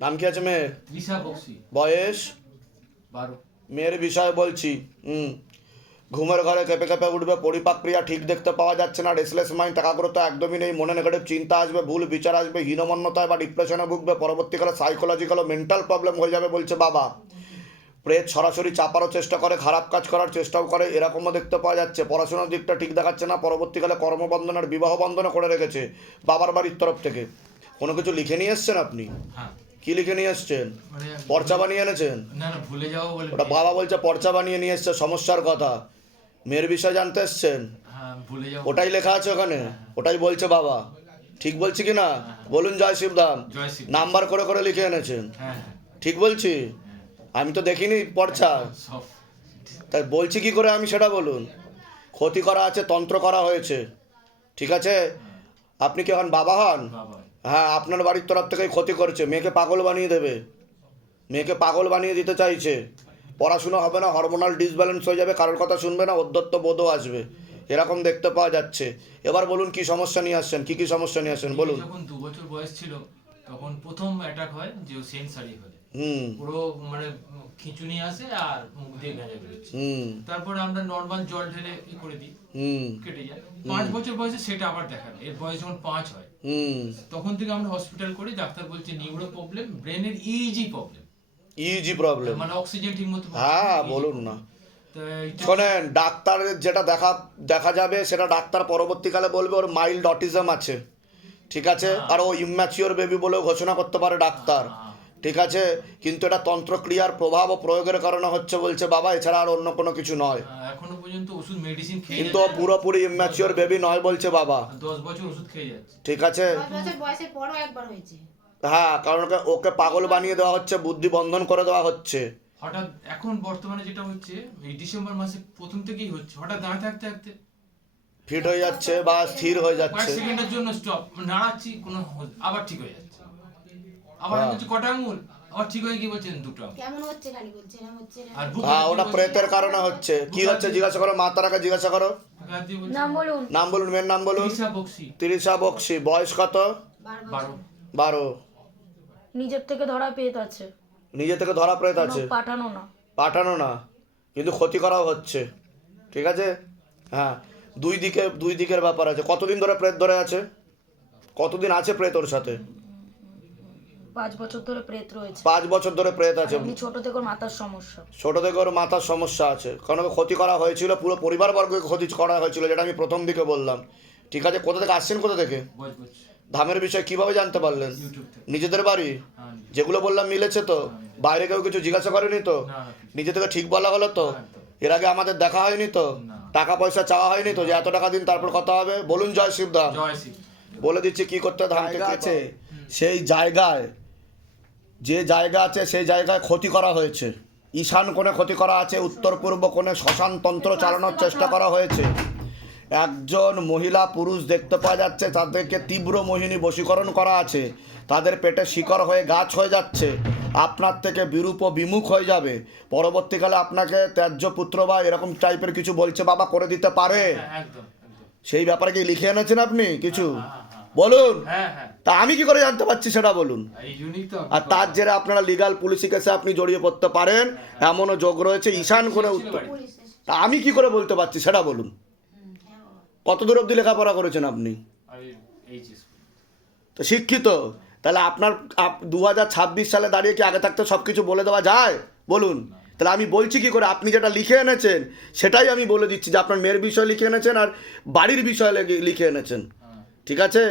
নাম কি আছে মেয়ের? রিশা বক্সি। বয়স? 12। মেয়ের বিষয় বলছি। ঘুমের ঘরে কেঁপে কেঁপে উঠবে, পরিপাক ক্রিয়া ঠিক দেখতে পাওয়া যাচ্ছে না, রেসলেস মাইন্ড, একাগ্রতা একদমই নেই, মনে নেগেটিভ চিন্তা আসবে, ভুল বিচার আসবে, হীনমন্যতায় বা ডিপ্রেশনে ভুগবে, পরবর্তীকালে সাইকোলজিক্যাল ও মেন্টাল প্রবলেম হয়ে যাবে বলছে বাবা। প্রেত সরাসরি চাপারও চেষ্টা করে, খারাপ কাজ করার চেষ্টাও করে, এরকমও দেখতে পাওয়া যাচ্ছে। পড়াশোনার দিকটা ঠিক দেখাচ্ছে না, পরবর্তীকালে কর্মবন্ধনের বিবাহ বন্ধনে করে রেখেছে বাবার বাড়ির তরফ থেকে। কোনো কিছু লিখে নিয়ে এসছেন আপনি? হ্যাঁ, কি লিখে নিয়ে এসছেন? মানে পর্চা বানিয়ে এনেছেন? না না, ভুলে যাও বলে। ওটা বাবা বলছে পর্চা বানিয়ে নিয়ে এসছে সমস্যার কথা। মেয়ের বিষয় জানতে এসছেন? হ্যাঁ, ভুলে যাও। ওটাই লেখা আছে ওখানে, ওটাই বলছে বাবা। ঠিক বলছি কি না বলুন? জয় শিবধাম। জয় শিব। নাম্বার করে করে লিখে এনেছেন, হ্যাঁ হ্যাঁ, ঠিক বলছি? আমি তো দেখিনি পর্চা, সব। তাই বলছি কি করে আমি সেটা বলুন। ক্ষতি করা আছে, তন্ত্র করা হয়েছে, ঠিক আছে? আপনি কি এখন বাবা হন? বাবা। হ্যাঁ, আপনার বাড়ির তরফ থেকেই ক্ষতি করছে, মেয়েকে পাগল বানিয়ে দেবে, মেয়েকে পাগল বানিয়ে দিতে চাইছে। পড়াশোনা হবে না, হরমোনাল ডিসব্যালেন্স হয়ে যাবে, কারোর কথা শুনবে না, অধ্যত্ত বোধও আসবে, এরকম দেখতে পাওয়া যাচ্ছে। এবার বলুন কি সমস্যা নিয়ে আসছেন, কি কি সমস্যা নিয়ে আসছেন বলুন। যখন 2 বছর বয়স ছিল তখন প্রথম অ্যাটাক হয়, যে সেন্স হারিয়ে ফেলে। হুম পুরো মানে খিঁচুনি আসে আর মুখ দিয়ে গাঁজা বেরোচ্ছে। হুম তারপরে আমরা নর্মাল জল ঢেলে করে দিই, হুম কেটে যায়। 5 বছর বয়সে সেটা আবার দেখা দেয়। এর বয়স যখন 5 হয় হুম তখন থেকে আমরা হসপিটাল করি, ডাক্তার বলছে নিউরো প্রবলেম, ব্রেনের ইজি প্রবলেম, ইজি প্রবলেম। মানে অক্সিজেন ঠিক মতো হ্যাঁ বলুন না। শোনেন, ডাক্তারের যেটা দেখা যাবে সেটা ডাক্তার পরবর্তীকালে বলবে ওর মাইল্ড অটিজম আছে, ঠিক আছে? আর ও ইম্যাচিওর বেবি বলেও ঘোষণা করতে পারে ডাক্তার, ঠিক আছে? কিন্তু এটা তন্ত্রক্রিয়ার প্রভাব ও প্রয়োগের কারণে হচ্ছে বলছে বাবা, এছাড়া আর অন্য কোনো কিছু নয়। এখনো পর্যন্ত ওষুধ মেডিসিন খেয়ে কিন্তু ও পুরোপুরি ইম্যাচিওর বেবি নয় বলছে বাবা, 10 বছর ওষুধ খেয়ে যাচ্ছে। ঠিক আছে? 10 বছর বয়সের পরও একবার হয়েছে। হ্যাঁ, কারণ ওকে পাগল বানিয়ে দেওয়া হচ্ছে, বুদ্ধি বন্ধন করে দেওয়া হচ্ছে। হঠাৎ এখন বর্তমানে যেটা হচ্ছে, এই ডিসেম্বর মাসে প্রথম থেকেই হচ্ছে, হঠাৎ দাঁড়াতে থাকতে থাকতে ফিট হয়ে যাচ্ছে বা স্থির হয়ে কয়েক যাচ্ছে। সেকেন্ডের জন্য স্টপ, নাড়াচ্ছি কোনো আবার ঠিক হয়ে যাচ্ছে, আবার আমি বলছি কটা আঙুল, আবার ঠিক হয়ে গিয়ে বলছেন দুটো আঙুল। কেমন হচ্ছে খালি বলছে না হচ্ছে না। আর বুক হ্যাঁ, ওটা প্রেতের কারণে হচ্ছে। কি হচ্ছে জিজ্ঞাসা করো, মা তারাকে জিজ্ঞাসা করো। নাম বলুন। নাম বলুন, মেয়ের নাম বলুন। রিশা বক্সি। তিরিশা বক্সি, বয়স কত? 12। 12। নিজের থেকে ধরা পেত আছে, নিজে থেকে ধরা প্রেত আছে, কোনো পাঠানো না। পাঠানো না, কিন্তু ক্ষতি করাও হচ্ছে, ঠিক আছে? হ্যাঁ, দুই দিকের ব্যাপার আছে। কতদিন ধরে প্রেত ধরে আছে? কতদিন আছে প্রেত ওর সাথে? 5 বছর ধরে প্রেত রয়েছে। 5 বছর ধরে প্রেত আছে। এমনি ছোট থেকে ওর মাথার সমস্যা। ছোট থেকে ওর মাথার সমস্যা আছে, কারণ ওকে ক্ষতি করা হয়েছিল, পুরো পরিবারবর্গকে ক্ষতি করা হয়েছিল, যেটা আমি প্রথম দিকে বললাম, ঠিক আছে? কোথা থেকে আসছেন, কোথা থেকে? বয়স বলছে ধামের বিষয় কিভাবে জানতে পারলেন? ইউটিউব থেকে। নিজেদের বাড়ি? হ্যাঁ, যেগুলো বললাম মিলেছে তো? বাইরে কেউ কিছু জিজ্ঞাসা করেনি তো? না না, নিজে থেকে ঠিক বলা হলো তো? এর আগে আমাদের দেখা হয়নি তো? না। টাকা পয়সা চাওয়া হয়নি তো যে এত টাকা দিন তারপর কথা হবে? বলুন জয় শিবধাম। জয় শিব। বলে দিচ্ছি কি করতে ধাম আছে। সেই জায়গায়, যে জায়গা আছে সেই জায়গায় ক্ষতি করা হয়েছে। ঈশান কোণে ক্ষতি করা আছে, উত্তর পূর্ব কোণে শ্মশান তন্ত্র চালানোর চেষ্টা করা হয়েছে। একজন মহিলা পুরুষ দেখতে পাওয়া যাচ্ছে, তাদেরকে তীব্র মোহিনী বশীকরণ করা আছে, তাদের পেটে শিকড় হয়ে গাছ হয়ে যাচ্ছে, আপনার থেকে বিরূপ ও বিমুখ হয়ে যাবে। পরবর্তীকালে আপনাকে ত্যায্য পুত্র বা এরকম টাইপের কিছু বলছে বাবা করে দিতে পারে। হ্যাঁ, একদম একদম। সেই ব্যাপারে কি লিখে এনেছেন আপনি কিছু? হ্যাঁ, বলুন। হ্যাঁ হ্যাঁ, তা আমি কি করে জানতে পারছি সেটা বলুন। এই ইউনিক তো। আর তার জেরে আপনারা লিগাল পুলিশি কেসে আপনি জড়িয়ে পড়তে পারেন, এমনও যোগ রয়েছে ঈশান কোণে উত্তর। পুলিশ এসে। তা আমি কি করে বলতে পারছি সেটা বলুন। হ্যাঁ বাবা। কত দূর অবধি লেখাপড়া করেছেন আপনি? আর এই চিজ তো শিক্ষিত, তাহলে আপনার 2026 সালে দাঁড়িয়ে কি আগে থাকতে সব কিছু বলে দেওয়া যায় বলুন? তাহলে আমি বলছি কি করে, আপনি যেটা লিখে এনেছেন সেটাই আমি বলে দিচ্ছি, যে আপনার মেয়ের বিষয় লিখে এনেছেন আর বাড়ির বিষয় লিখে এনেছেন, ঠিক আছে?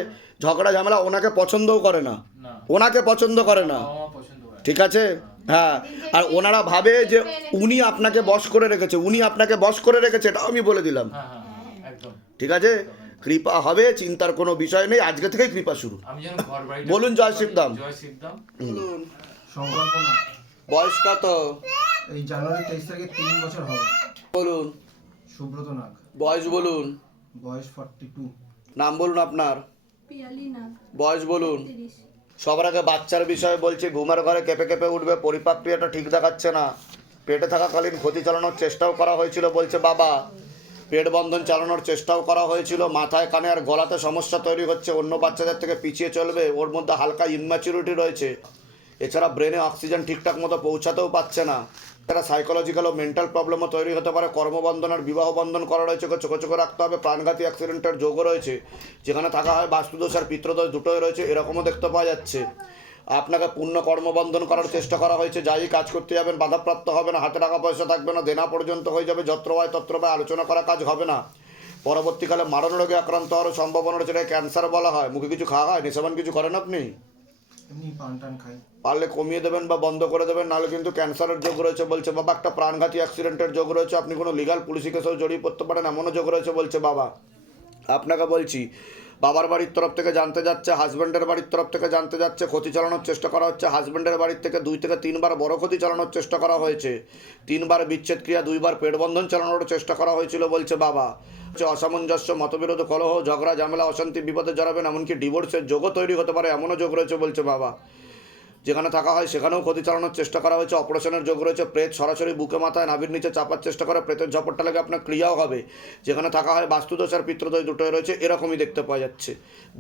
ঝগড়া ঝামেলা ওনাকে পছন্দও করে না, না, ওনাকে পছন্দ করে না, আমার পছন্দ হয়। ঠিক আছে? হ্যাঁ, আর ওনারা ভাবে যে উনি আপনাকে বশ করে রেখেছে, উনি আপনাকে বশ করে রেখেছে, এটাও আমি বলে দিলাম, হ্যাঁ হ্যাঁ হ্যাঁ, একদম। ঠিক আছে? কৃপা হবে, চিন্তার কোনো বিষয় নেই, আজকে থেকেই কৃপা শুরু। আমি যেন ঘর বাড়ি বলুন জয় শিবধাম। জয় শিবধাম। বলুন সংকল্পনা বয়স কত? এই জানুয়ারি 23 তারিখে 3 বছর হবে। বলুন সুব্রত নাগ, বয়স বলুন, বয়স 42। নাম বলুন আপনার, পিয়ালি না। বয়স বলুন। 30। সবার আগে বাচ্চার বিষয়ে বলছি, ঘুমের ঘরে কেঁপে কেঁপে উঠবে, পরিপাক ক্রিয়াটা ঠিক দেখাচ্ছে না, পেটে থাকাকালীন ক্ষতি চালানোর চেষ্টাও করা হয়েছিল বলছে বাবা, পেট বন্ধন চালানোর চেষ্টাও করা হয়েছিল, মাথায় কানে আর গলাতে সমস্যা তৈরি হচ্ছে, অন্য বাচ্চাদের থেকে পিছিয়ে চলবে, ওর মধ্যে হালকা ইনম্যাচুরিটি রয়েছে, এছাড়া ব্রেনে অক্সিজেন ঠিকঠাক মতো পৌঁছাতেও পারছে না। এছাড়া সাইকোলজিক্যাল ও মেন্টাল প্রবলেমও তৈরি হতে পারে। কর্মবন্ধন আর বিবাহ বন্ধন করা রয়েছে, চোখে চোখে রাখতে হবে। প্রাণঘাতী অ্যাক্সিডেন্টের যোগও রয়েছে, যেখানে থাকা হয় বাস্তুদোষ আর পিতৃদোষ দুটোই রয়েছে, এরকমও দেখতে পাওয়া যাচ্ছে। আপনাকে পূর্ণ কর্মবন্ধন করার চেষ্টা করা হয়েছে, যাই কাজ করতে যাবেন বাধাপ্রাপ্ত হবে না, হাতে টাকা পয়সা থাকবে না, দেনা পর্যন্ত হয়ে যাবে, যত্রবায় তত্রবায় আলোচনা করা কাজ হবে না। পরবর্তীকালে মারণ রোগে আক্রান্ত হওয়ার সম্ভাবনা রয়েছে, এটাকে ক্যান্সার বলা হয়। মুখে কিছু খাওয়া হয়, নেশাবান কিছু করেন আপনি? এমনি পান টান খাই। পারলে কমিয়ে দেবেন বা বন্ধ করে দেবেন, নাহলে কিন্তু ক্যান্সারের যোগ রয়েছে বলছে বাবা। একটা প্রাণঘাতী অ্যাক্সিডেন্টের যোগ রয়েছে, আপনি কোনো লিগাল পুলিশি কেসেও জড়িয়ে পড়তে পারেন, এমনও যোগ রয়েছে বলছে বাবা। আপনাকে বলছি, বাবার বাড়ির তরফ থেকে জানতে যাচ্ছে, হাজব্যান্ডের বাড়ির তরফ থেকে জানতে যাচ্ছে, ক্ষতি চালানোর চেষ্টা করা হচ্ছে। হাজব্যান্ডের বাড়ির থেকে 2 থেকে 3 বার বড় ক্ষতি চালানোর চেষ্টা করা হয়েছে, 3 বার বিচ্ছেদ ক্রিয়া, 2 বার পেটবন্ধন চালানোর চেষ্টা করা হয়েছিল বলছে বাবা। অসামঞ্জস্য, মতবিরোধ, কলহ, ঝগড়া, ঝামেলা, অশান্তি, বিপদে জড়াবেন, এমনকি ডিভোর্সের যোগও তৈরি হতে পারে, এমনও যোগ রয়েছে বলছে বাবা। যেখানে থাকা হয় সেখানেও ক্ষতি চালানোর চেষ্টা করা হয়েছে, অপারেশনের যোগ রয়েছে। প্রেত সরাসরি বুকে মাথায় নাভির নিচে চাপার চেষ্টা করে, প্রেতের ঝপটটা লেগে আপনার ক্রিয়াও হবে। যেখানে থাকা হয় বাস্তুদোষ আর পিতৃদোষ দুটোই রয়েছে, এরকমই দেখতে পাওয়া যাচ্ছে।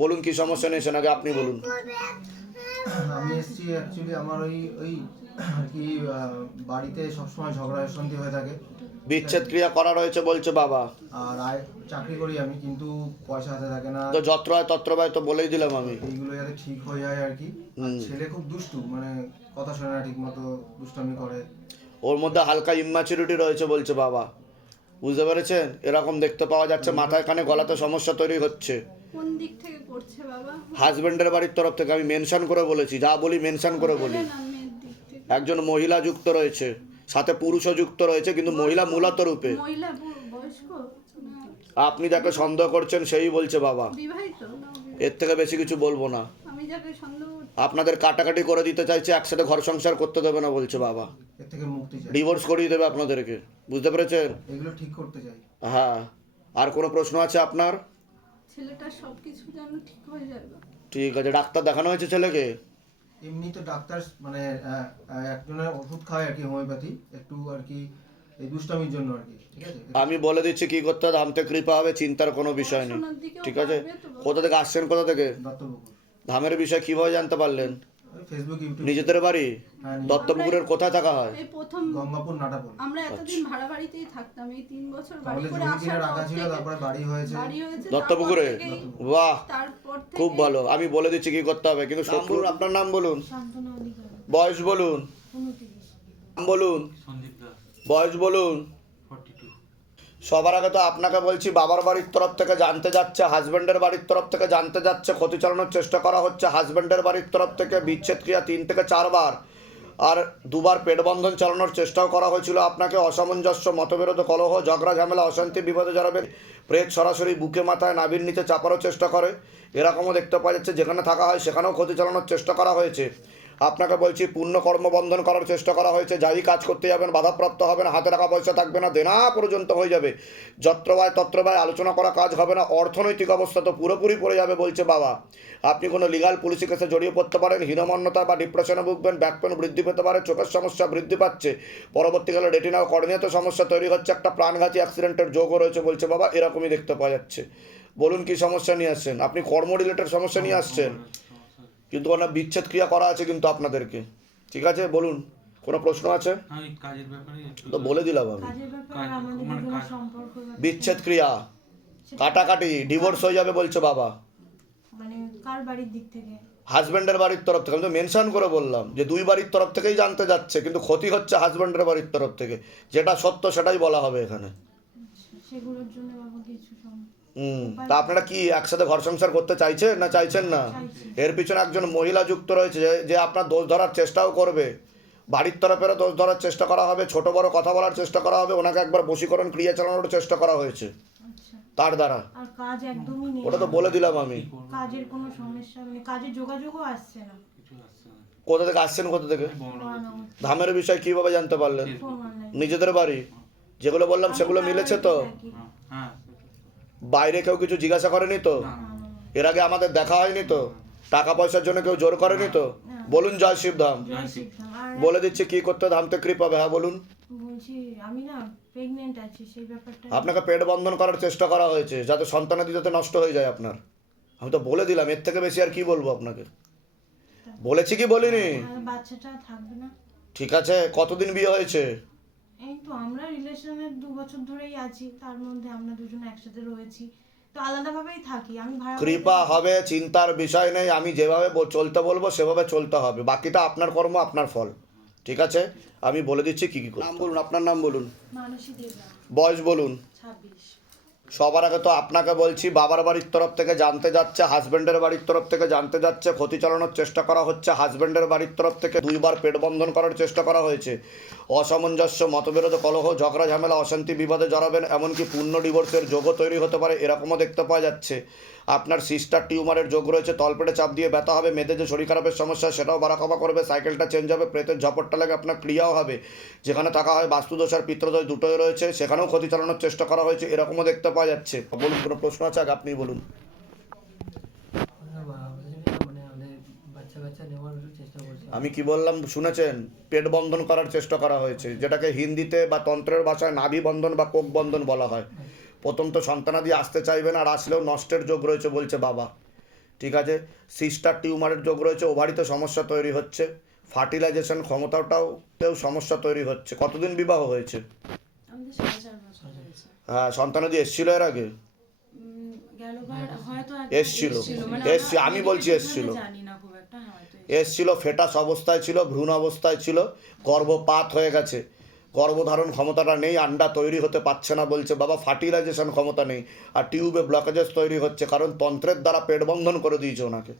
বলুন কি সমস্যা নিয়েছেন, আগে আপনি বলুন। আমি এসেছি অ্যাকচুয়ালি আমার ওই ওই আর কি বাড়িতে সবসময় ঝগড়া অশান্তি হয়ে থাকে। বিচ্ছেদ ক্রিয়া করা রয়েছে বলছে বাবা। আর চাকরি করি আমি, কিন্তু পয়সা হাতে থাকে না। তো যত্র হয় তত্র ব্যয় তো বলেই দিলাম আমি। এইগুলো যাতে ঠিক হয়ে যায় আর কি। আর ছেলে খুব দুষ্টু, মানে কথা শোনে না ঠিক মতো, দুষ্টামি করে। ওর মধ্যে হালকা ইম্যাচুরিটি রয়েছে বলছে বাবা, বুঝতে পেরেছেন? এরকম দেখতে পাওয়া যাচ্ছে, মাথায় কানে গলাতে সমস্যা তৈরি হচ্ছে। কোন দিক থেকে করছে বাবা? হাজবেন্ডের বাড়ির তরফ থেকে, আমি মেনশন করে বলেছি, যা বলি মেনশন করে বলি। বলেন মেয়ের দিক থেকে। একজন মহিলা যুক্ত রয়েছে, সাথে পুরুষও যুক্ত রয়েছে, কিন্তু মহিলা মূলত রূপে। মহিলা বয়স্ক না আপনি যাকে সন্দেহ করছেন সেই বলছে বাবা, বিবাহিত না এর থেকে বেশি কিছু বলবো না। আমি যাকে সন্দেহ করছি আপনাদের কাটাকাটি করে দিতে চাইছে, একসাথে ঘর সংসার করতে দেবে না বলছে বাবা। এর থেকে মুক্তি চাই, ডিভোর্স করিয়ে দেবে আপনাদেরকে, বুঝতে পেরেছেন? এগুলো ঠিক করতে চাই। হ্যাঁ, আর কোনো প্রশ্ন আছে আপনার? ছেলেটার সবকিছু যেন ঠিক হয়ে যায় বাবা। ঠিক আছে, ডাক্তার দেখানো হয়েছে ছেলেকে? এমনি তো ডাক্তার মানে একজনের ওষুধ খায় আর কি, হোমিওপ্যাথি, একটু আর কি এই দুষ্টামির জন্য আর কি, ঠিক আছে। আমি বলে দিচ্ছি কি করতে হবে, ধামতে কৃপা হবে, চিন্তার কোনো বিষয় নেই, পড়াশোনার দিকেও ঠিক আছে? পারবে তো বাবা? কোথা থেকে আসছেন, কোথা থেকে? দত্তপুকুর, ধামের বিষয় কিভাবে জানতে পারলেন? Facebook, YouTube. নিজেদের বাড়ি? হ্যাঁ, দত্তপুকুরের কোথায় থাকা হয়? এই প্রথম গঙ্গাপুর, নাটাপুর। আমরা এতদিন ভাড়া বাড়িতেই থাকতাম, এই 3 বছর বাড়ি তাহলে করে জমি আসার কিনে পর রাখা ছিল, থেকে তারপরে বাড়ি হয়েছে। বাড়ি হয়েছে দত্তপুকুরে? তারপর থেকেই- বাহ, তারপর থেকে খুব ভালো। আমি বলে দিচ্ছি কি করতে হবে, কিন্তু শত্রু, আপনার নাম বলুন, শান্তনা অধিকারী, বয়স বলুন, 29। নাম বলুন, সন্দীপ দাস, বয়স বলুন। 42। সবার আগে তো আপনাকে বলছি, বাবার বাড়ির তরফ থেকে জানতে যাচ্ছে, হাজব্যান্ডের বাড়ির তরফ থেকে জানতে যাচ্ছে, ক্ষতি চালানোর চেষ্টা করা হচ্ছে। হাজব্যান্ডের বাড়ির তরফ থেকে বিচ্ছেদ ক্রিয়া 3 থেকে 4 বার, আর 2 বার পেটবন্ধন চালানোর চেষ্টাও করা হয়েছিল আপনাকে। অসামঞ্জস্য, মতবিরোধ, কলহ, ঝগড়া, ঝামেলা, অশান্তি, বিপদে জড়াবেন। প্রেত সরাসরি বুকে মাথায় নাভির নিচে চাপারও চেষ্টা করে, এরকমও দেখতে পাওয়া যাচ্ছে। যেখানে থাকা হয় সেখানেও ক্ষতি চালানোর চেষ্টা করা হয়েছে। আপনাকে বলছি, পূর্ণ কর্মবন্ধন করার চেষ্টা করা হয়েছে, যাই কাজ করতে যাবেন বাধাপ্রাপ্ত হবেন, হাতে টাকা পয়সা থাকবে না, দেনা পর্যন্ত হয়ে যাবে, যত্রবায় তত্রবায় আলোচনা করা কাজ হবে না, অর্থনৈতিক অবস্থা তো পুরোপুরি পড়ে যাবে বলছে বাবা। আপনি কোনো লিগাল পুলিশি কেসে জড়িয়ে পড়তে পারেন, হীনমন্যতা বা ডিপ্রেশনে ভুগবেন, ব্যাক পেন বৃদ্ধি পেতে পারে, চোখের সমস্যা বৃদ্ধি পাচ্ছে, পরবর্তীকালে রেটিনা ও কর্নিয়াতে সমস্যা তৈরি হচ্ছে, একটা প্রাণঘাতী অ্যাক্সিডেন্টের যোগও রয়েছে বলছে বাবা। এরকমই দেখতে পাওয়া যাচ্ছে। বলুন কি সমস্যা নিয়ে আসছেন? আপনি কর্ম রিলেটেড সমস্যা নিয়ে আসছেন, কিন্তু কোনো বিচ্ছেদ ক্রিয়া করা আছে কিন্তু আপনাদেরকে, ঠিক আছে? বলুন, কোনো প্রশ্ন আছে? আমি কাজের ব্যাপারে একটু তো বলে দিলাম আমি। কাজের ব্যাপারে কাজ- আমাদের মানে দুজনের কাজ- সম্পর্ক ব্যাপারে- বিচ্ছেদ ক্রিয়া, কাটাকাটি, ডিভোর্স হয়ে যাবে বলছে বাবা। মানে কার বাড়ির দিক থেকে? হাজব্যান্ডের বাড়ির তরফ থেকে। আমি তো মেনশন করে বললাম যে 2 বাড়ির তরফ থেকেই জানতে যাচ্ছে, কিন্তু ক্ষতি হচ্ছে হাজব্যান্ডের বাড়ির তরফ থেকে। যেটা সত্য সেটাই বলা হবে এখানে। সেগুলোর জন্য বাবা কিছু তা আপনারা কি একসাথে ঘর সংসার করতে চাইছেন না চাইছেন না? এর পিছনে একজন মহিলা যুক্ত রয়েছে, যে আপনার দোষ ধরার চেষ্টাও করবে। বাড়ির তরফেরও দোষ ধরার চেষ্টা করা হবে, ছোট বড় কথা বলার চেষ্টা করা হবে, ওনাকে একবার বশীকরণ ক্রিয়া চালানোর চেষ্টা করা হয়েছে আচ্ছা। তার দ্বারা। আর কাজ একদমই নেই, ওটা তো বলে দিলাম আমি। কাজের কোনো সমস্যা, মানে কাজের যোগাযোগও আসছে না। কিছু আসছে না। কোথা থেকে আসছেন, কোথা থেকে? পড়ানো হচ্ছে, ধামের বিষয় কিভাবে জানতে পারলেন? Phone online. নিজেদের বাড়ি যেগুলো বললাম সেগুলো মিলেছে তো? হ্যাঁ, বাইরে কেউ কিছু জিজ্ঞাসা করেনি তো? এর আগে আমাদের দেখা হয়নি তো? টাকা পয়সার জন্য কেউ জোর করেনি তো? হ্যাঁ। বলুন জয় শিবধাম। জয় শিবধাম। আর বলে দিচ্ছি কি করতে ধামতে কৃপা হবে। হ্যাঁ বলুন। বলছি আমি না প্রেগনেন্ট আছি, সেই ব্যাপারটা। আপনাকে পেট বন্ধন করার চেষ্টা করা হয়েছে, যাতে সন্তানাদি যাতে নষ্ট হয়ে যায় আপনার। আমি তো বলে দিলাম, এর থেকে বেশি আর কি বলবো আপনাকে। বলেছি কি বলিনি? আর বাচ্চাটা থাকবে না। ঠিক আছে, কতদিন বিয়ে হয়েছে? এই তো আমরা রিলেশনের 2 বছর ধরেই আছি, তার মধ্যে আমরা দুজন একসাথে রয়েছি, তো আলাদাভাবেই থাকি। আমি ভাড়া কৃপা হবে, চিন্তার বিষয় নেই। আমি যেভাবে চলতে বলবো সেভাবে চলতে হবে, বাকিটা আপনার কর্ম আপনার ফল। ঠিক আছে, আমি বলে দিচ্ছি কি কি করতে হবে। নাম বলুন, আপনার নাম বলুন, মানসী দেবরা, বয়স বলুন। 26। সবার আগে তো আপনাকে বলছি, বাবার বাড়ির তরফ থেকে জানতে যাচ্ছে, হাজব্যান্ডের বাড়ির তরফ থেকে জানতে যাচ্ছে, ক্ষতি চালানোর চেষ্টা করা হচ্ছে। হাজব্যান্ডের বাড়ির তরফ থেকে 2 বার পেট বন্ধন করার চেষ্টা করা হয়েছে। অসামঞ্জস্য, মতবিরোধ, কলহ, ঝগড়া, ঝামেলা, অশান্তি, বিবাদে জড়াবেন, এমনকি পূর্ণ ডিভোর্সের যোগও তৈরি হতে পারে, এরকমও দেখতে পাওয়া যাচ্ছে। আপনার সিস্টার টিউমারের যোগ রয়েছে, তলপেটে চাপ দিয়ে ব্যথা হবে, মেয়েদের যে শরীর খারাপের সমস্যা সেটাও বাড়াকমা করবে, সাইকেলটা চেঞ্জ হবে, প্রেতের ঝপটটা লাগে আপনার ক্রিয়াও হবে। যেখানে থাকা হয় বাস্তুদোষ আর পিত্রদোষ দুটোই রয়েছে, সেখানেও ক্ষতি চালানোর চেষ্টা করা হয়েছে, এরকমও দেখতে পাওয়া যাচ্ছে। বলুন, কোনো প্রশ্ন আছে আগে আপনি বলুন। মানে আমাদের বাচ্চা কাচ্চা নেওয়ার চেষ্টা করছে। আমি কি বললাম শুনেছেন? পেট বন্ধন করার চেষ্টা করা হয়েছে, যেটাকে হিন্দিতে বা তন্ত্রের ভাষায় নাভি বন্ধন বা কোক বন্ধন বলা হয়। প্রথম তো সন্তানাদি আসতে চাইবে না, আর আসলেও নষ্টের যোগ রয়েছে বলছে বাবা। ঠিক আছে, সিস্টার টিউমারের যোগ রয়েছে, ওভারিতে সমস্যা তৈরি হচ্ছে, ফার্টিলাইজেশন ক্ষমতাটাওতেও সমস্যা তৈরি হচ্ছে। কতদিন বিবাহ হয়েছে? আমাদের 4.5 বছর হয়েছে। হ্যাঁ, সন্তানাদি এসেছিল এর আগে? গেলবার হয়তো এসছিল, মানে এসছি, আমি বলছি এসছিল। জানি না খুব একটা, হ্যাঁ হয়তো এসছিল, ফেটাস অবস্থায় ছিল, ভ্রূণ অবস্থায় ছিল, গর্ভপাত হয়ে গেছে, গর্ভধারণ ক্ষমতাটা নেই, আন্ডা তৈরি হতে পারছে না বলছে বাবা, ফার্টিলাইজেশন ক্ষমতা নেই, আর টিউবে ব্লকেজেস তৈরি হচ্ছে, কারণ তন্ত্রের দ্বারা পেট বন্ধন করে দিয়েছে ওনাকে,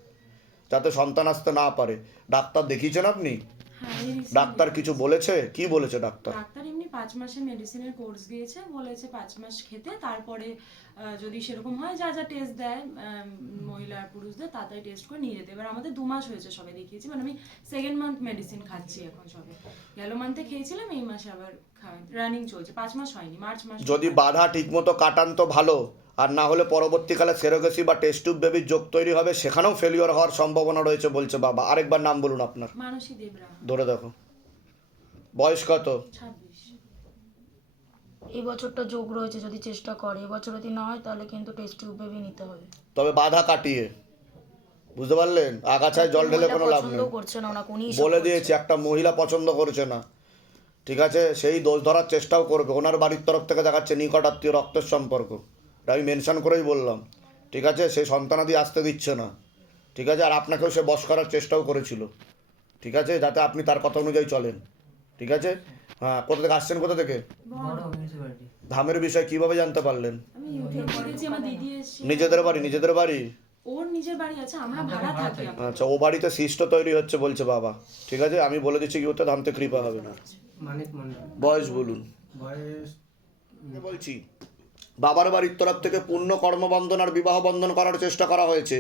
যাতে সন্তান আসতে না পারে। ডাক্তার দেখিয়েছেন আপনি? হ্যাঁ এই recent ডাক্তার কিছু বলেছে? কি বলেছে ডাক্তার? ডাক্তার এমনি 5 মাসের মেডিসিনের কোর্স দিয়েছে, বলেছে 5 মাস খেতে, তারপরে যদি সেরকম হয় যা যা টেস্ট দেয় মহিলা আর পুরুষদের তাড়াতাড়ি টেস্ট করে নিয়ে যেতে। এবার আমাদের 2 মাস হয়েছে সবে দেখিয়েছি, মানে আমি 2nd মান্থ মেডিসিন খাচ্ছি এখন সবে। গেল মান্থে খেয়েছিলাম, এই মাসে আবার রানিং চলছে। 5 মাস হয়নি, মার্চ মাস। যদি বাধা ঠিকমতো কাটান তো ভালো, আর না হলে পরবর্তীকালে সেরোগেসি বা টেস্ট টিউব বেবির যোগ তৈরি হবে, সেখানেও ফেলিওর হওয়ার সম্ভাবনা রয়েছে বলছে বাবা। আরেকবার নাম বলুন আপনার। মানসী দেবরা, ধরে দেখো, বয়স কত? 26। এই বছরটা যোগ রয়েছে, যদি চেষ্টা করে এবছর যদি না হয় তাহলে কিন্তু টেস্ট টিউব বেবি নিতে হবে। তবে বাধা কাটিয়ে, বুঝতে পারলেন? আগাছায় জল ঢেলে কোনো লাভ নেই। পছন্দ করছে না ওনাকে, উনি বলে দিয়েছি, একটা মহিলা পছন্দ করছে না, ঠিক আছে? সেই দোষ ধরার চেষ্টাও করবে। ওনার বাড়ির তরফ থেকে দেখাচ্ছে নিকট আত্মীয়, রক্তের সম্পর্ক, এটা আমি মেনশন করেই বললাম। ঠিক আছে, সে সন্তানাদি আসতে দিচ্ছে না, ঠিক আছে? আর আপনাকেও সে বশ করার চেষ্টাও করেছিল, ঠিক আছে, যাতে আপনি তার কথা অনুযায়ী চলেন, ঠিক আছে? হ্যাঁ, কোথা থেকে আসছেন, কোথা থেকে? বড় মিউনিসিপ্যালিটি। ধামের বিষয় কিভাবে জানতে পারলেন? আমি ইউটিউব দেখেছি, আমার দিদি এসেছে। নিজেদের বাড়ি, নিজেদের বাড়ি? ওর নিজের বাড়ি আছে, আমরা ভাড়া থাকি। আচ্ছা, ও বাড়িতে সৃষ্ট তৈরি হচ্ছে বলছে বাবা। ঠিক আছে, আমি বলে দিচ্ছি কি, ওতে ধামতে কৃপা হবে না। মানিক মন্ডল, বয়স বলুন। বয়স বলছি, বাবার বাড়ির তরফ থেকে পূর্ণ কর্মবন্ধন আর বিবাহ বন্ধন করার চেষ্টা করা হয়েছে।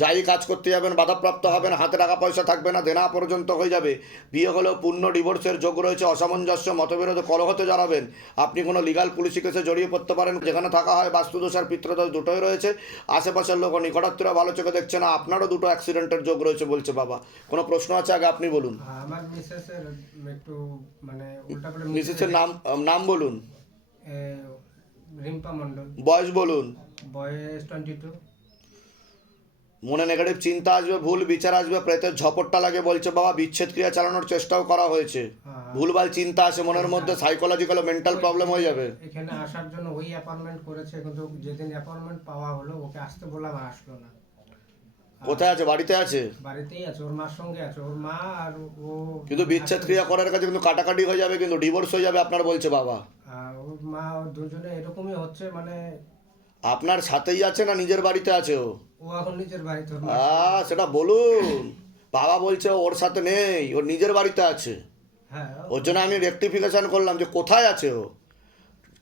যাই কাজ করতে যাবেন বাধাপ্রাপ্ত হবেন, হাতে টাকা পয়সা থাকবে না, দেনা পর্যন্ত হয়ে যাবে। বিয়ে হলেও পূর্ণ ডিভোর্সের যোগ রয়েছে, অসামঞ্জস্য, মতবিরোধ, কলহতে জড়াবেন। আপনি কোনো লিগাল পুলিশি কেসে জড়িয়ে পড়তে পারেন। যেখানে থাকা হয় বাস্তুদোষ আর পিতৃদোষ দুটোই রয়েছে। আশেপাশের লোক নিকটাত্মীয়রা ভালো চোখে দেখছে না, আপনারও 2টো অ্যাক্সিডেন্টের যোগ রয়েছে বলছে বাবা। কোনো প্রশ্ন আছে আগে আপনি বলুন। আমার মিসেসের একটু মানে উল্টাপাল্টা মিসেসের নাম বলুন। রিম্পা মন্ডল, বয়স বলুন। বয়স 22। মনে নেগেটিভ চিন্তা আসবে, ভুল বিচার আসবে, প্রেতের ঝপটটা লাগে বলছে বাবা। বিচ্ছেদ ক্রিয়া চালানোর চেষ্টাও করা হয়েছে। ভুলভাল চিন্তা আসে মনের মধ্যে, সাইকোলজিক্যাল মেন্টাল প্রবলেম হয়ে যাবে। এখানে আসার জন্য ওই অ্যাপয়েন্টমেন্ট করেছে, কিন্তু যেদিন অ্যাপয়েন্টমেন্ট পাওয়া হলো ওকে আসতে বললাম, আর আসলো না। কোথায় আছে? বাড়িতে আছে? বাড়িতেই আছে, ওর মার সঙ্গে আছে, ওর মা আর ও। কিন্তু বিচ্ছেদ ক্রিয়া করার কাছে কিন্তু কাটাকাটি হয়ে যাবে, কিন্তু ডিভোর্স হয়ে যাবে আপনার বলছে বাবা। ওর মা, ওর দুজনে এরকমই হচ্ছে, মানে আপনার সাথেই আছে না নিজের বাড়িতে আছে ও? ও এখন নিজের বাড়িতে। সেটা বলুন। বাবা বলছে ওর সাথে নেই, ওর নিজের বাড়িতে আছে। হ্যাঁ, ওর জন্য আমি রেকটিফিকেশন করলাম যে কোথায় আছে ও,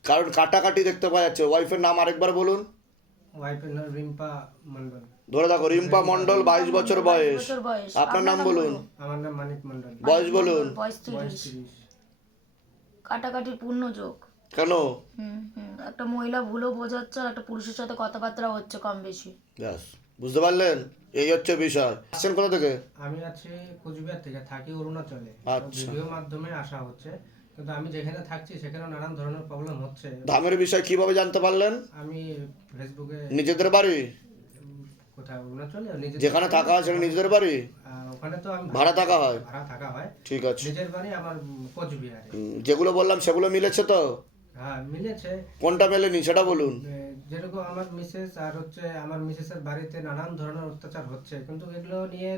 কারণ কাটাকাটি দেখতে পাওয়া যাচ্ছে। ওয়াইফের নাম আরেকবার বলুন। ওয়াইফের নাম রিম্পা মন্ডল। ধরে দেখো, রিম্পা মন্ডল, 22 বছর বয়স। আপনার নাম বলুন। আমার নাম মানিক মন্ডল। বয়স বলুন। বয়স বয়স 30। 30। কাটাকাটির পূর্ণ যোগ। কেন? একটা মহিলা ভুলও বোঝাচ্ছে, আর একটা পুরুষের সাথে কথাবার্তা হচ্ছে কম বেশি। ব্যাস, বুঝতে পারলেন? এই হচ্ছে বিষয়। আসছেন কোথা থেকে? আমি আছি কোচবিহার থেকে, থাকি অরুণাচলে। আচ্ছা। ভিডিও মাধ্যমে আসা হচ্ছে, কিন্তু আমি যেখানে থাকছি সেখানে নানান ধরনের প্রবলেম হচ্ছে। ধামের বিষয় কিভাবে জানতে পারলেন? আমি ফেসবুকে। নিজেদের বাড়ি? কোথায়? অরুণাচলে। যেখানে থাকা হয় সেটা নিজেদের বাড়ি? ওখানে তো আমি ভাড়া থাকা হয়? ভাড়া থাকা হয়। ঠিক আছে। নিজের বাড়ি আমার কোচবিহারে। যেগুলো বললাম সেগুলো মিলেছে তো? হ্যাঁ মিলেছে। কোনটা মেলেনি সেটা বলুন। যেরকম আমার মিসেস আর হচ্ছে আমার মিসেসের বাড়িতে নানান ধরনের অত্যাচার হচ্ছে, কিন্তু এগুলো নিয়ে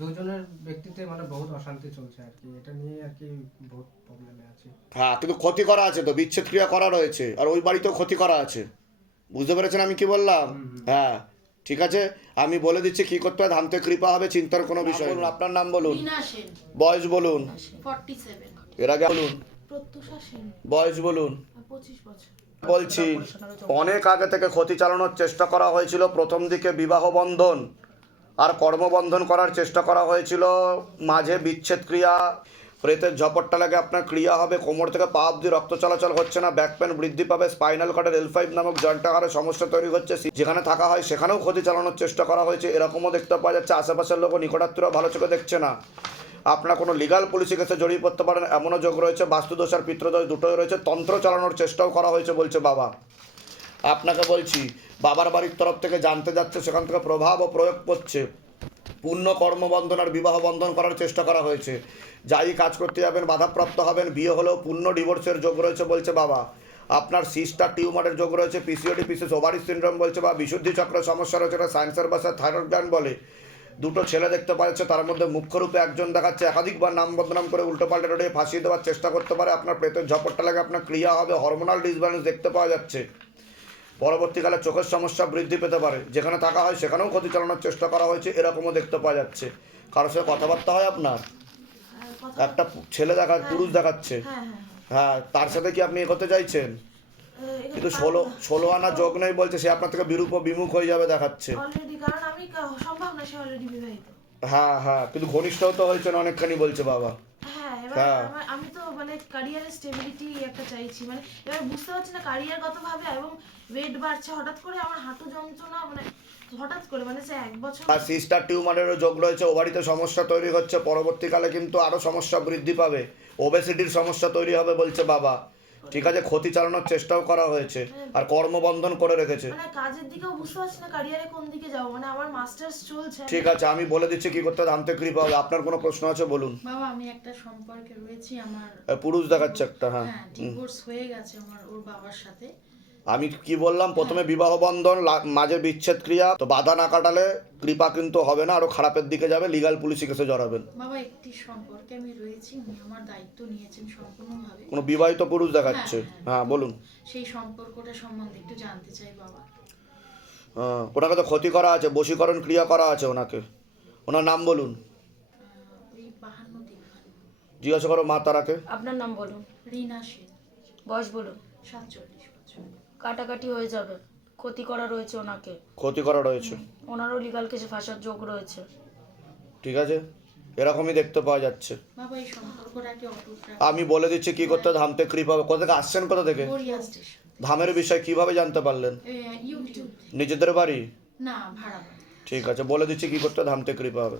দুজনের ব্যক্তিতে মানে বহুত অশান্তি চলছে আর কি, এটা নিয়ে আর কি বহুত প্রবলেমে আছি। হ্যাঁ, কিন্তু ক্ষতি করা আছে তো, বিচ্ছেদ ক্রিয়া করা রয়েছে, আর ওই বাড়িতেও ক্ষতি করা আছে। বুঝতে পেরেছেন আমি কি বললাম? হ্যাঁ ঠিক আছে, আমি বলে দিচ্ছি কি করতে হয়, ধামতে কৃপা হবে, চিন্তার কোনো বিষয় নেই। আপনার নাম বলুন, রীনা সেন, বয়স বলুন, 47। এর আগে বলুন, প্রত্যুষা সেন, বয়স বলুন। 25 বছর। বলছি অনেক আগে থেকে ক্ষতি চালানোর চেষ্টা করা হয়েছিল। প্রথম দিকে বিবাহ বন্ধন আর কর্মবন্ধন করার চেষ্টা করা হয়েছিল, মাঝে বিচ্ছেদ ক্রিয়া, প্রেতের ঝপটটা লাগে, আপনার ক্রিয়া হবে, কোমর থেকে পা অব্দি রক্ত চলাচল হচ্ছে না, ব্যাক পেন বৃদ্ধি পাবে, স্পাইনাল কর্ডের L5 নামক জয়েন্ট আকারে সমস্যা তৈরি হচ্ছে, যেখানে থাকা হয় সেখানেও ক্ষতি চালানোর চেষ্টা করা হয়েছে, এরকমও দেখতে পাওয়া যাচ্ছে। আশেপাশের লোক নিকটাত্মীয়রা ভালো চোখে দেখছে না। আপনারা কোনো লিগাল পুলিশি কেসে জড়িয়ে পড়তে পারেন এমনও যোগ রয়েছে। বাস্তুদোষ আর পিতৃদোষ দুটোই রয়েছে। তন্ত্র চালানোর চেষ্টাও করা হয়েছে বলছে বাবা। আপনাকে বলছি বাবার বাড়ির তরফ থেকে জানতে যাচ্ছে, সেখান থেকে প্রভাব ও প্রয়োগ করছে, পূর্ণ কর্মবন্ধন আর বিবাহ বন্ধন করার চেষ্টা করা হয়েছে। যাই কাজ করতে যাবেন বাধাপ্রাপ্ত হবেন, বিয়ে হলেও পূর্ণ ডিভোর্সের যোগ রয়েছে বলছে বাবা। আপনার সিস্টার টিউমারের যোগ রয়েছে, পিসিওডি পিসিস ওভারি সিনড্রোম বলছে বা বিশুদ্ধি চক্রের সমস্যা রয়েছে, এটা সায়েন্সের ভাষায় থাইরয়েড গ্ল্যান্ড বলে। দুটো ছেলে দেখতে পাচ্ছে, তার মধ্যে মুখ্যরূপে একজন দেখাচ্ছে, একাধিকবার নাম বদনাম করে উল্টোপাল্টে রোডে ফাঁসিয়ে দেওয়ার চেষ্টা করতে পারে। আপনার পেটের ঝপটটা লাগে, আপনার ক্রিয়া হবে, হরমোনাল ডিসব্যালেন্স দেখতে পাওয়া যাচ্ছে। পরবর্তীকালে চোখের সমস্যা বৃদ্ধি পেতে পারে, যেখানে থাকা হয় সেখানেও ক্ষতি চালানোর চেষ্টা করা হয়েছে, এরকমও দেখতে পাওয়া যাচ্ছে। কারোর সাথে কথাবার্তা হয় আপনার? একটা ছেলে পুরুষ দেখাচ্ছে, হ্যাঁ, তার সাথে কি আপনি এগোতে চাইছেন? কিন্তু 16 আনা যোগ নেই বলছে, সে আপনার থেকে বিমুখ হয়ে যাবে দেখাচ্ছে। অলরেডি, কারণ আমি সম্ভব না, সে অলরেডি বিবাহিত। হ্যাঁ হ্যাঁ, কিন্তু ঘনিষ্ঠও তো হয়েছে না অনেকখানি বলছে বাবা। হ্যাঁ, এবার হ্যাঁ। আমি তো মানে ক্যারিয়ারের স্টেবিলিটি একটা চাইছি, মানে এবার বুঝতে পারছি না ক্যারিয়ারগত ভাবে, এবং ওয়েট বাড়ছে হঠাৎ করে, আমার হাঁটু যন্ত্রণা, মানে হঠাৎ করে, মানে সে 1 বছর। আর সিস্টার টিউমারেরও যোগ রয়েছে, ওভারিতে সমস্যা তৈরি হচ্ছে, পরবর্তীকালে কিন্তু আরও সমস্যা বৃদ্ধি পাবে, ওবেসিটির সমস্যা তৈরি হবে বলছে বাবা। ঠিক আছে, ক্ষতি চালানোর চেষ্টাও করা হয়েছে আর কর্মবন্ধন করে রেখেছে। মানে কাজের দিকেও বুঝতে পারছি না ক্যারিয়ারে কোন দিকে যাব, মানে আমার মাস্টার্স চলছে। ঠিক আছে, আমি বলে দিচ্ছি কি করতে ধামতে কৃপা হবে। আপনার কোনো প্রশ্ন আছে বলুন। বাবা আমি একটা সম্পর্কে রয়েছি, আমার পুরুষ দেখাচ্ছে একটা, হ্যাঁ। ডিভোর্স হয়ে গেছে আমার ওর বাবার সাথে। আমি কি বললাম প্রথমে বিবাহ বন্ধন, মাঝে বিচ্ছেদ ক্রিয়া, তো বাধা না কাটালে কৃপা কিন্তু হবে না, আরো খারাপের দিকে যাবে, লিগাল পুলিশি কেসে জড়াবেন। বাবা একটি সম্পর্কে আমি রয়েছি, উনি আমার দায়িত্ব নিয়েছেন সম্পূর্ণভাবে। কোনো বিবাহিত পুরুষ দেখাচ্ছে, হ্যাঁ বলুন। সেই সম্পর্কটা সম্বন্ধে একটু জানতে চাই বাবা। ওনাকে তো ক্ষতি করা আছে, বশীকরণ ক্রিয়া করা আছে ওনাকে। ওনার নাম বলুন। ওই 52 দিন জিজ্ঞাসা করো মা তারাকে। আপনার নাম বলুন। রীনা সেন, বয়স বলুন। 47 বছর। কাটাকাটি হয়ে যাবে, ক্ষতি করা রয়েছে ওনাকে, ক্ষতি করা রয়েছে, ওনারও লিগাল কেসে ফাঁসার যোগ রয়েছে। ঠিক আছে, এরকমই দেখতে পাওয়া যাচ্ছে। বাবা এই সম্পর্কটাকে অটুট আমি বলে দিচ্ছি কি করতে ধামতে কৃপা হবে। কোথা থেকে আসছেন, কোথা থেকে? গড়িয়া স্টেশন। ধামের বিষয় কিভাবে জানতে পারলেন? ইউটিউব। নিজেদের বাড়ি? না, ভাড়া বাড়ি। ঠিক আছে, বলে দিচ্ছি কি করতে ধামতে কৃপা হবে।